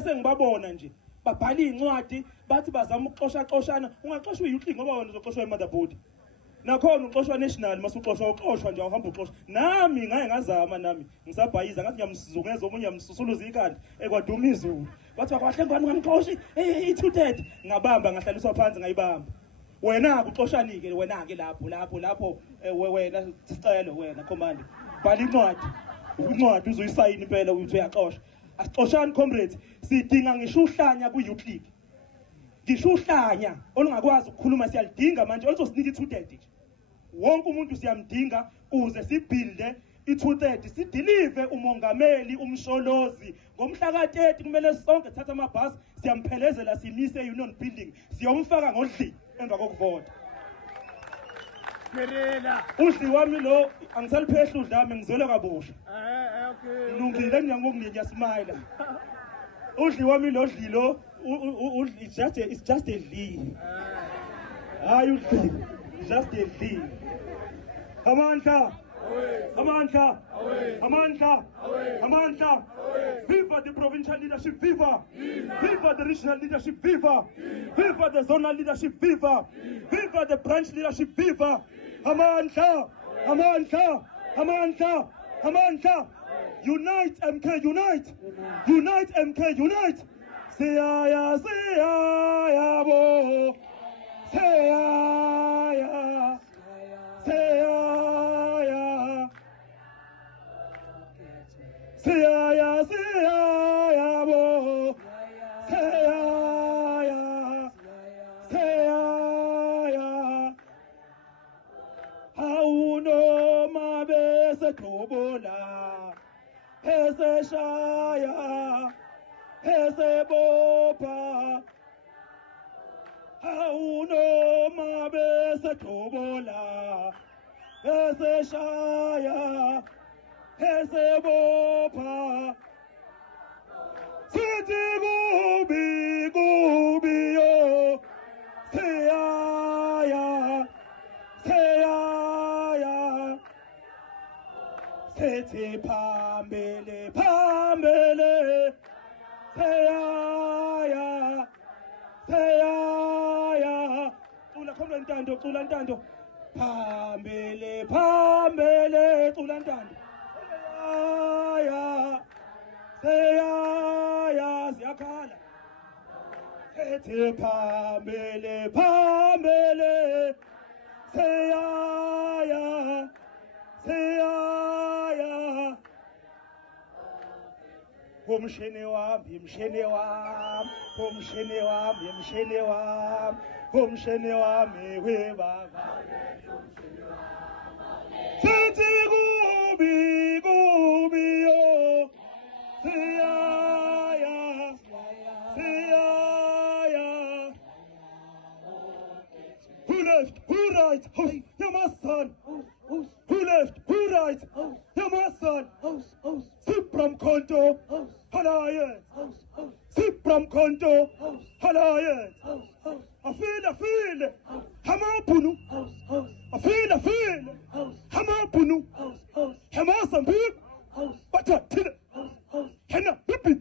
Sengibabona nje babhala incwadi bathi bazama ukuxoshana ungaxoshwa youth ngoba wena uzoxoshwa eMotherboard nakhona uxoshwa national uxoshwa nje uhamba uxoshwa nami ngaye ngazama nami ngisabhayiza ngathi ngiyamsizungeza omunye yamsusuluza ikhanda ekwaduma izulu bathi bakwahle ngani ngamxoshi i230 ngabamba ngahlaliswa phansi ngayibamba wena uxoshani ke wena ke lapho wena sicelo wena command bhala incwadi uzoyisayina impela uthi uyaxoshwa asixoshani comrades sidinga ngisho uhlanya ku youth league ngisho uhlanya olungakwazi ukukhuluma siyalidinga manje oluzosinika i230 nje wonke umuntu siyamdinga kuze sibuilde i230 sidelive umongameli umsholozi ngomhla ka30 kumele sonke thatha amabhasi siyamphelezela simise union building siyomfaka ngodli emva kokuvota udli wami lo angisaliphehla udlame ngizole kabusha okay ulungile ngiyangokunika smile udli wami lo dlilo it's just a dli hayi udli just a dli amandla viva the provincial leadership viva the regional leadership viva the zonal leadership viva the branch leadership viva amandla unite MK unite siyaya bo siyaya bo siyaya hauno mabese thobola eseshaya esebopha hauno mabese thobola eseshaya esebopha sithi kubi yo siyaya sithi phambili siyaya cula khona ntando phambili cula ntando siyaya siyakhala sithi phambili siyaya umshini wami webaba sithi kubi yo siyaya who left who right you're my son who left who right you're my son Sipram Konto Alliance Sipram Konto Alliance I feel Hamapunu I feel Hamapunu Hamasambik Bata Tina Henna Bibi